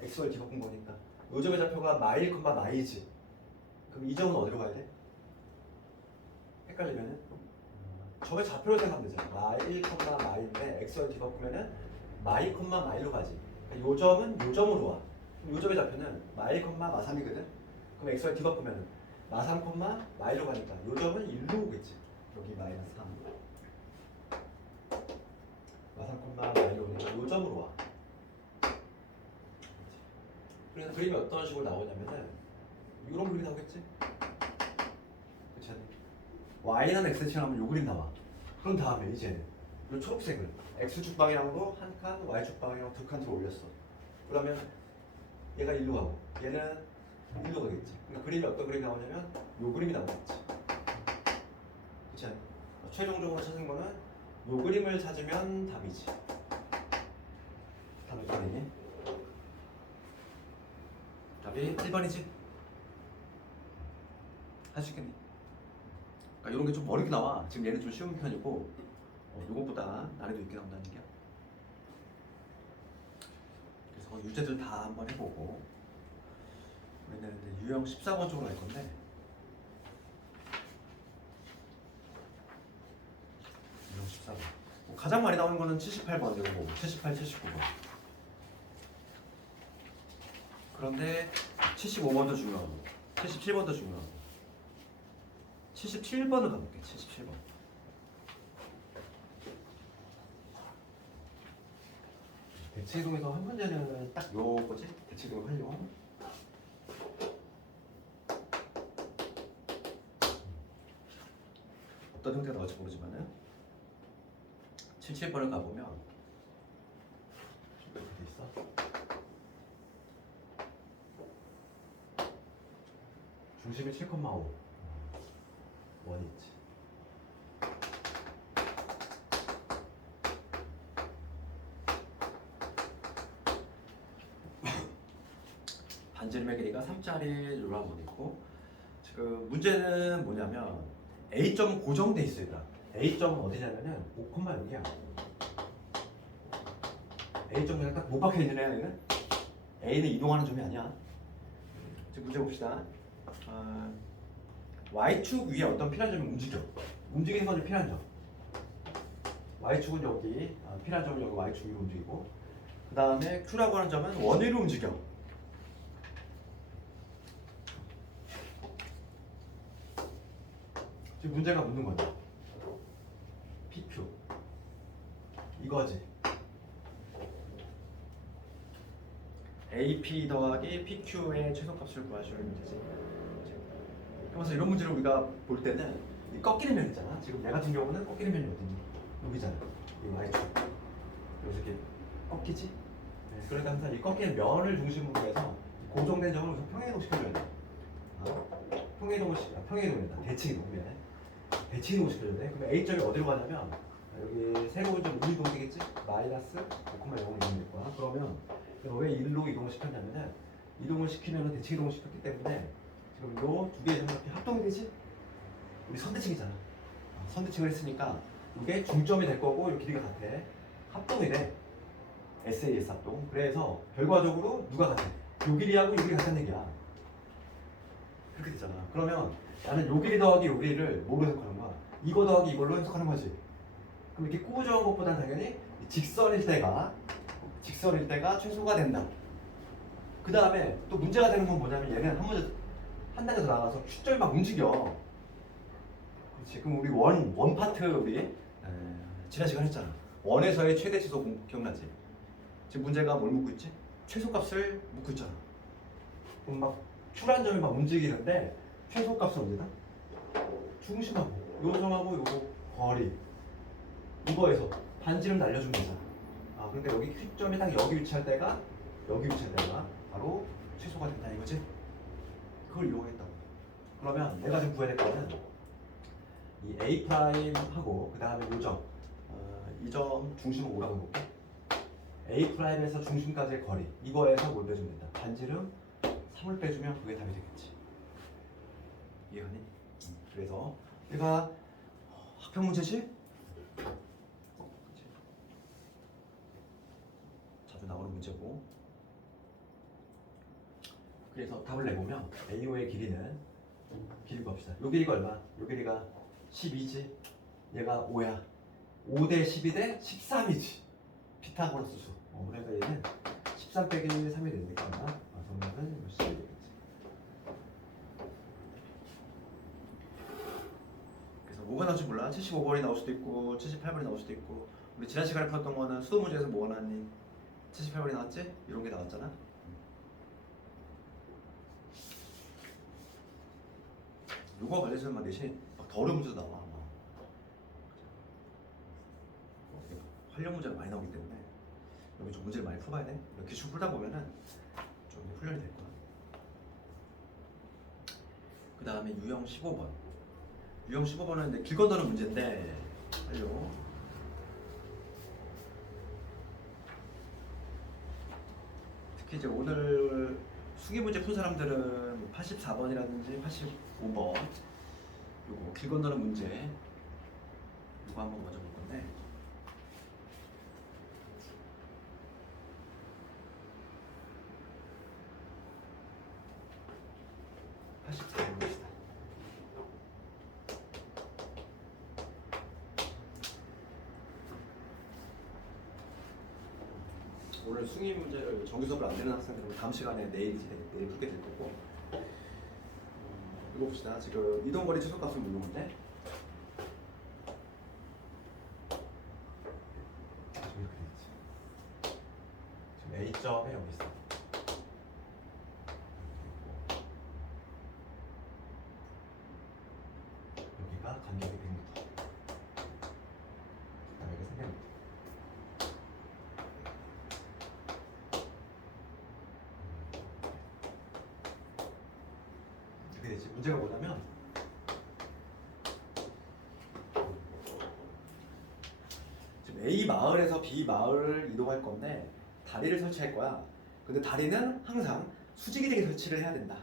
x를 뒤바꾼 거니까 요 점의 좌표가 마일, 마이지. 그럼 이 점은 어디로 가야 돼? 헷갈리면은 점의 좌표를 생각하면 되잖아. 마일, 마일인데 x를 뒤바꾸면은 마이, 마일로 가지. 그러니까 요 점은 요 점으로 와. 그럼 요 점의 좌표는 마일, 마3이거든. 그럼 x를 뒤바꾸면은 마3, 마일로 가니까 요 점은 1로 오겠지. 여기 마이너스 3. 마3, 마일로 오니까 요 점으로 와. 그래서 그림이 어떤 식으로 나오냐면은 이런 그림이 나오겠지? 그렇지 않니? y는 x대칭 하면 요 그림 나와. 그런 다음에 이제 요 초록색을 x축 방향으로 한 칸, y축 방향으로 두 칸 더 올렸어. 그러면 얘가 1로 가고 얘는 1로 가겠지. 그러니까 그림이 어떤 그림이 나오냐면 요 그림이 나오겠지. 그렇지 않니? 최종적으로 찾은 거는 요 그림을 찾으면 답이지. 답이 뭐니? 답이 1번이지? 할 수 있겠니? 그러니까 이런 게 좀 어렵게 나와. 지금 얘는 좀 쉬운 편이고 요것보다 난이도 있게 나온다는 얘기야. 그래서 유제들 다 한번 해보고 우리는 이제 유형 14번 쪽으로 갈 건데 유형 14번 가장 많이 나오는 거는 78번 이거 78, 79번. 그런데 75번도 중요하고 77번도 중요하고 77번을 가볼게. 77번. 대치동에서 한 문제는 딱 요거지? 대치동을 활용. 어떤 형태가 나올지 모르지만은 77번을 가보면 이렇게 돼 있어. 중심이 7,5 원이 있지. 반지름의 길이가 3짜리 요런 원 있고 지금 문제는 뭐냐면 A점은 고정돼 있어요. A점은 어디냐면은 5,6이야. A점 그냥 딱 못 박혀 있는 애야. 얘는 A는 이동하는 점이 아니야. 지금 문제 봅시다. Y축 위에 어떤 필한 점이 움직여. 움직이는 건 필한 점. Y축은 여기, 필한 점은 여기 Y축 위로 움직이고 그 다음에 Q라고 하는 점은 원 위로 움직여. 지금 문제가 묻는 거죠. PQ 이거지. AP 더하기 PQ의 최소값을 구하시면 되지. 그래서 이런 문제를 우리가 볼 때는 이 꺾이는 면 있잖아. 지금 얘 같은 경우는 꺾이는 면이 어디니? 여기잖아. 이 Y축. 여기서 이렇게 꺾이지? 네, 그러니까 항상 이 꺾이는 면을 중심으로 해서 고정된 점을 우선 평행이동 시켜줘야 돼. 평행이동이다. 대칭이동. 대칭이동 시켜줘야 돼. 그러면 A점이 어디로 가냐면 여기 새로운 점 우이동 되겠지? 마이너스 5,0을 이동될 거야. 그러면 왜 1로 이동을 시켰냐면은 이동을 시키면은 대칭이동을 시켰기 때문에 지금 요 두 개의 점이 합동이 되지? 우리 선대칭이잖아. 선대칭을 했으니까 이게 중점이 될 거고 이 길이가 같아. 합동이 돼. SAS 합동. 그래서 결과적으로 누가 같아? 요 길이하고 요 길이 같다는 얘기야. 그렇게 되잖아. 그러면 나는 요 길이 더하기 요 길이를 뭐로 해석하는 거야? 이거 더하기 이걸로 해석하는 거지. 그럼 이렇게 꾸준한 것보다는 당연히 직선일 때가 최소가 된다. 그 다음에 또 문제가 되는 건 뭐냐면 얘는 한 단계 더 나가서 Q점이 막 움직여. 그렇지. 그럼 우리 원 파트 우리 지난 시간 했잖아. 원에서의 최대 지속 기억나지? 지금 문제가 뭘 묻고 있지? 최소값을 묻고 있잖아. 그럼 막 Q라는 점이 막 움직이는데 최소값은 어디다? 중심하고 요 점하고 요거 거리 이거에서 반지름 날려주면 되잖아. 그러니까 여기 Q점이 딱 여기 위치할 때가 바로 최소가 된다 이거지? 그걸 이용했다고. 그러면 내가 지금 구해야 될 거는 이 A 프라임하고 그 다음에 요점 이 점 중심을 오라고 해볼게. A 프라임에서 중심까지의 거리 이거에서 뭘 빼주면 된다. 반지름 3을 빼주면 그게 답이 되겠지. 이해가니? 그래서 내가 학평 문제지? 자주 나오는 문제고. 그래서 답을 내보면 AO의 길이는 길이 봅시다. 요 길이가 얼마? 요 길이가 12지. 얘가 5야. 5대 12대 13이지. 피타고라스 수. 그러니까 얘는 13 빼기 3이 되니까 정답은 10이 되겠지. 그래서 뭐가 나올지 몰라. 75번이 나올 수도 있고 78번이 나올 수도 있고. 우리 지난 시간에 풀었던 거는 수도 문제에서 뭐가 나왔니? 78번이 나왔지? 이런 게 나왔잖아. 요거 관련해서 막 내신에 막 더 어려운 문제도 나와. 활용 문제가 많이 나오기 때문에 여기 좀 문제를 많이 풀어봐야 돼. 이렇게 쭉 풀다 보면은 좀 훈련이 될 거야. 그 다음에 유형 15번. 유형 15번은 이제 길 건너는 문제인데 완료. 특히 이제 오늘 수기 문제 푼 사람들은 84번이라든지 85번 요거 길 건너는 문제 요거 한번 먼저 볼 건데 봅시다. 오늘 숭이 문제를 정규 수업을 안 되는 학생들은 다음 시간에 내일 풀게 될 거고. 이거 봅시다. 지금 이동거리 최소값을 묻는 건데 지금 A점에 여기 있어. 여기가 간격이 100m. 그다음에 여기 300m. 이렇게 되지. 문제가 뭐냐면 지금 A 마을에서 B 마을을 이동할 건데 다리를 설치할 거야. 근데 다리는 항상 수직이 되게 설치를 해야 된다.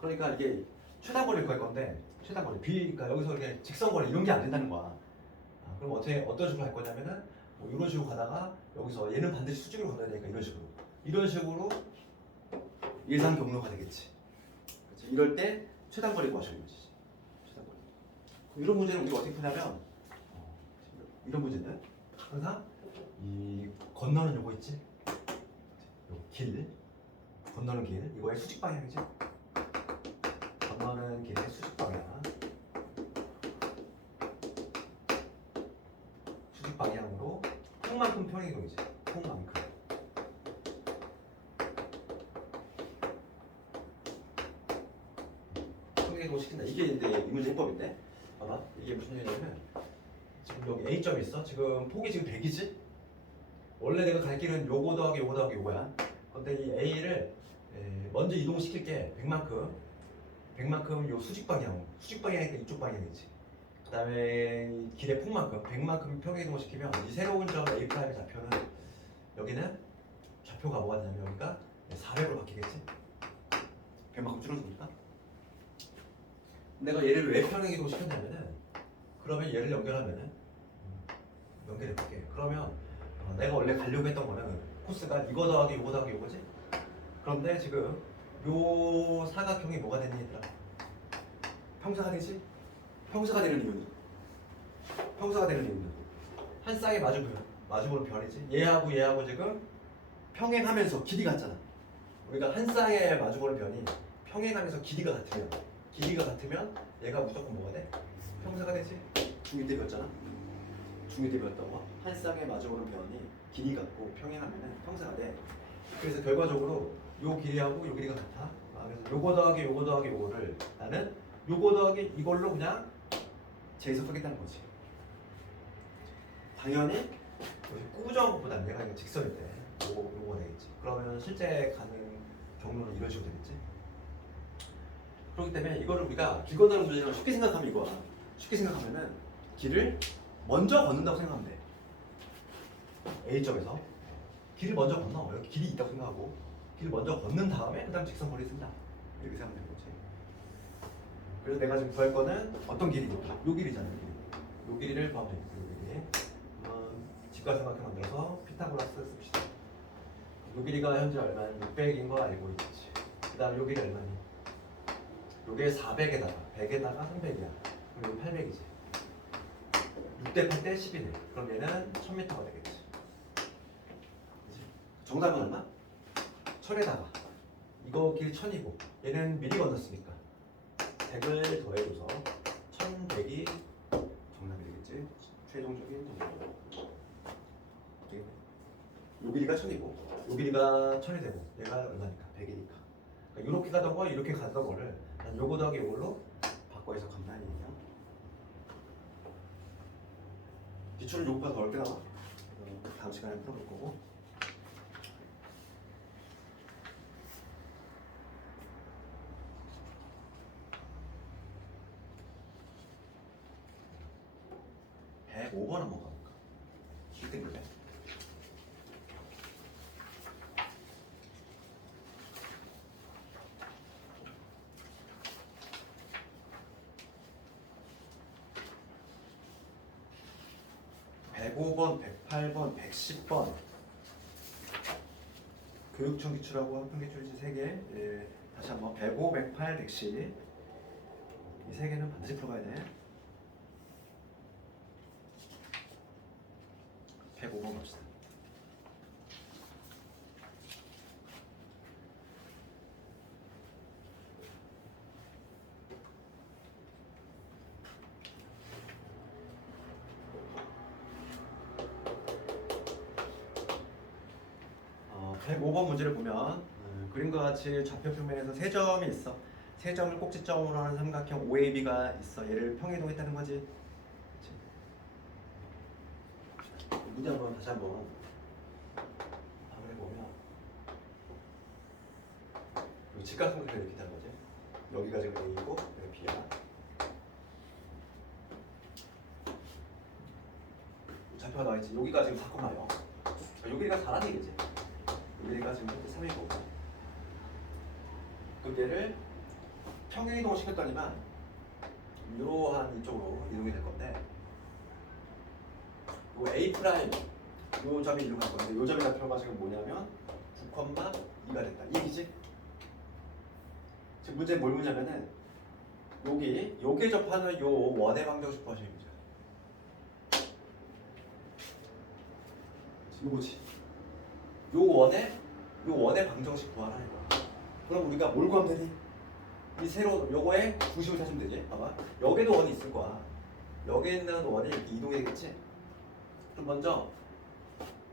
그러니까 이게 최단거리를 구할 건데 최단거리 B 그러니까 여기서 이렇게 직선거리 이런 게 안 된다는 거야. 그럼 어떤 식으로 할 거냐면은 뭐 이런 식으로 가다가 여기서 얘는 반드시 수직으로 건너야 되니까 이런 식으로 일상 경로가 되겠지. 그렇지? 이럴 때 최단거리 구하시는 거지. 최단거리. 이런 문제는 우리가 어떻게 푸냐면 이런 문제는 항상 이 건너는 요거 있지? 요 길 건너는 길 이거의 수직 방향이지? 건너는 길의 수직 방향 수직 방향으로 폭만큼 평행이동이지. 폭만큼 평행이동 시킨다. 이게 이제 이 문제 해법인데 봐봐 이게 무슨 얘기냐면 지금 여기 A점이 있어. 지금 폭이 지금 100이지? 원래 내가 갈 길은 요거 더하기 요거 더하기 요거야. 근데 이 A를 먼저 이동시킬게 100만큼 요 수직 방향이니까 이쪽 방향이지. 그 다음에 길의 폭만큼 100만큼 평행 이동을 시키면 이 새로운 점 A 프라임의 좌표는 여기는 좌표가 뭐가 되냐면 여기가 400으로 바뀌겠지. 100만큼 줄어드니까. 내가 얘를 왜 평행 이동 시켰냐면은 그러면 얘를 연결하면은 연결해 볼게. 그러면 내가 원래 가려고 했던 거는 코스가 이거 더하기 요거 더하기 요거지. 그런데 지금 요 사각형이 뭐가 되니 얘들아? 평사가 되지? 평사가 되는 이유는 한 쌍에 마주보는 변이지. 얘하고 지금 평행하면서 길이 같잖아. 우리가 한 쌍에 마주보는 변이 평행하면서 길이가 같으면 얘가 무조건 뭐가 돼? 평사가 되지. 중2 때 배웠잖아. 중2 때 배웠던 거. 한 쌍에 마주보는 변이 길이 같고 평행하면은 평사가 돼. 그래서 결과적으로 요 길이하고 요 길이가 같아. 그래서 요거 더하기 요거 더하기 요거를 나는 요거 더하기 이걸로 그냥 재해서 쓰겠다는 거지. 당연히 꾸준한 것보다 내가 이거 직선일 때 요거 되겠지. 그러면 실제 가는 경로는 이런 식으로 되겠지. 그렇기 때문에 이거를 우리가 길 건너는 문제는 쉽게 생각하면 이거야. 쉽게 생각하면은 길을 먼저 걷는다고 생각하면 돼. A점에서 길을 먼저 건너. 여기 길이 있다고 생각하고 길을 먼저 걷는 다음에 그 다음 직선거리를 쓴다. 이렇게 생각하면 되는 거지. 그래서 내가 지금 구할 거는 어떤 길이니까? 요 길이잖아. 요 길이를 구하면 돼. 요 길이. 직각삼각형 만들어서 피타고라스 씁시다. 요 길이가 현재 얼마니? 600인 거 알고 있지. 그 다음 요 길이 얼마니? 요게 400에다가 100에다가 300이야. 그럼 800이지. 6대 8대 10이네. 그럼 얘는 1000m가 되겠지. 그치? 정답은 얼마? 1000에다가 이거 길 1000이고 얘는 미리 건넜으니까 100을 더해줘서 1100이 정답이 되겠지. 최종적인 정답. 요 길이가 1000이고 요 길이가 1000이 되고 얘가 얼마니까? 100이니까. 그러니까 이렇게 가던 거 이렇게 가던 거를 난 요거 더하기 요걸로 바꿔 해석한다는 얘기야. 기출은 요거보다 더 어렵게 나와. 다음 시간에 풀어볼 거고. 백 5번 한번 가볼까? 이때 그래. (105번) (108번) (110번) 교육청 기출하고 한편 기출지 3개. 예, 다시 한번 105, 108, 110 이 3개는 반드시 풀어봐야 돼. 105번 갑시다. 어, 105번 문제를 보면 그림과 같이 좌표 평면에서 세 점이 있어. 세 점을 꼭지점으로 하는 삼각형 OAB가 있어. 얘를 평이동했다는 거지. 문제 한번 다시 한번 한번 해보면 여기 직각삼각형이 이렇게 되는 거지. 여기가 지금 A이고 여기 B야. 좌표가 나와있지. 여기가 지금 4,0. 여기가 4라는 얘기지. 여기가 지금 현재 3이고 그게를 평행이동을 시켰더니만 이러한 이쪽으로 이동이 될 건데 요 A 프라임 요 점이 이리로 갈 건데 요 점의 좌표가 지금 뭐냐면 9,2가 됐다. 이 얘기지? 지금 문제 뭘 묻냐면은 여기에 접하는 요 원의 방정식 구하시는 문제야. 이거지. 요 원의 방정식 구하라는 거야. 그럼 우리가 뭘 구하면 되니? 이 세로 요거에 중심을 찾으면 되지. 봐봐. 여기에도 원이 있을 거야. 여기에 있는 원이 이렇게 이동이 되겠지. 그럼 먼저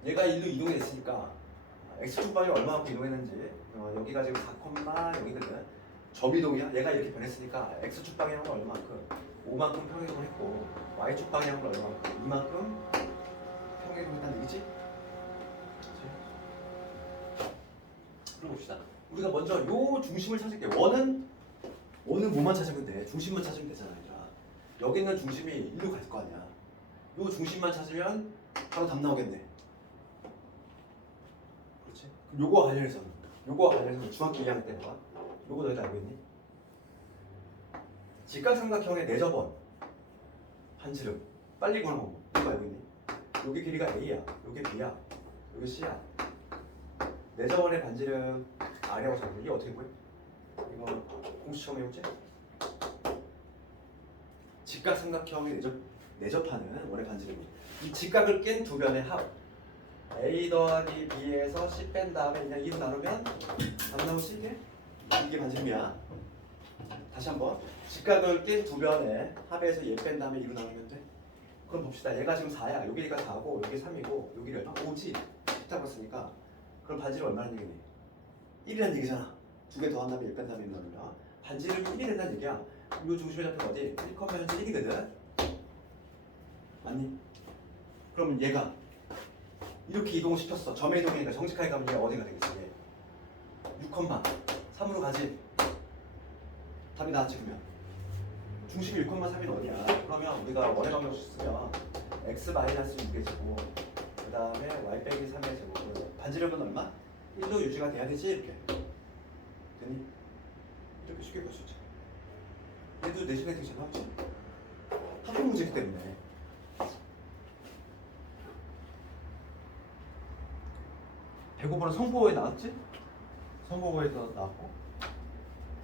얘가 일로 이동이 됐으니까 x축방이 얼마만큼 이동했는지 여기가 지금 4, 여기거든. 접이동이야. 얘가 이렇게 변했으니까 x축 방향은 얼마만큼 5만큼 평이동을 했고 y축 방향은 얼마만큼 2만큼 평이동했다는 얘기지. 그럼 봅시다. 우리가 먼저 요 중심을 찾을게. 원은 뭐만 찾으면 돼? 중심만 찾으면 되잖아. 얘들아. 여기 있는 중심이 일로 갈 거 아니야. 요 중심만 찾으면 바로 답 나오겠네. 그렇지? 그럼 요거와 관련해서는 중학교 2학년 때 봐. 요거 너희도 알고 있니? 직각삼각형의 내접원 반지름 빨리 구하는 거 이거 알고 있니? 여기 길이가 A야, 여기 B야, 여기 C야. 내접원의 반지름 R이라고 적었는데 이게 어떻게 보여? 이거 공식 처음 해봤지? 직각삼각형의 내접하는 원의 반지름이 이 직각을 낀 두 변의 합 A 더하기 B에서 C 뺀 다음에 그냥 2로 나누면 답 나오지 이게? 이게 반지름이야. 다시 한번 직각을 낀 두 변의 합에서 얘 뺀 다음에 2로 나누면 돼. 그럼 봅시다. 얘가 지금 4야. 여기가 4고 여기 3이고 여기가 얼마? 5지. 잡았으니까 그럼 반지름 얼마나 되겠니? 1이라는 얘기잖아. 두 개 더한 다음에 1 뺀 다음에 2로 나누면 반지름이 1이 된다는 얘기야. 이 중심의 좌표가 어디? 1, 현재 1이거든. 맞니? 그러면 얘가 이렇게 이동을 시켰어. 점에 이동이니까 정직하게 가면 얘가 어디가 되겠어? 6, 3으로 가지. 답이 나왔지 그러면. 중심이 1,3이 어디야? 그러면 우리가 원의 방정식 쓰면 x 마이너스 6의 제곱 그 다음에 y 빼기 3의 제곱 반지름은 얼마? 1로 유지가 돼야 되지 이렇게 되니? 이렇게 쉽게 볼 수 있죠. 얘도 내신에 되게 잘 나왔지? 합동 문제이기 때문에. 배고프는 성보호에 나왔지? 성보호에서 나왔고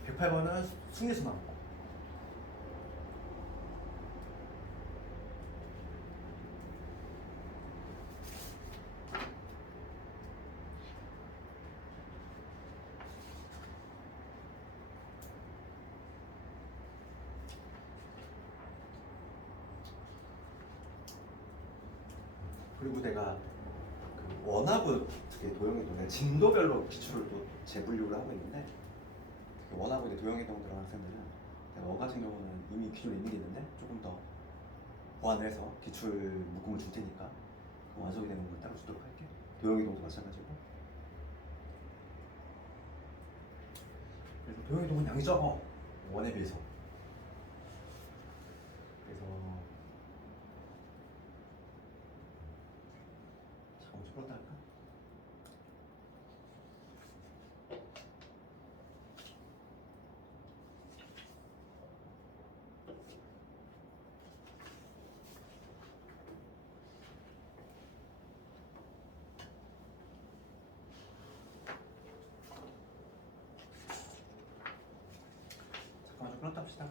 108번은 승리에서 나왔고. 그리고 내가 그 원하고 특히 도형이동 진도별로 기출을 또 재분류를 하고 있는데 특히 원하고 이제 도형이동 들어간 학생들은 내가 원 같은 경우는 이미 기존에 있는 게 있는데 조금 더 보완을 해서 기출 묶음을 줄 테니까 그 완성이 되는 걸 따로 주도록 할게. 도형이동도 마찬가지고. 그래서 도형이동은 양이 적어 원에 비해서. 그래서 잠깐만 좀 풀었다 할까? 잠깐만 좀 풀었다 합시다.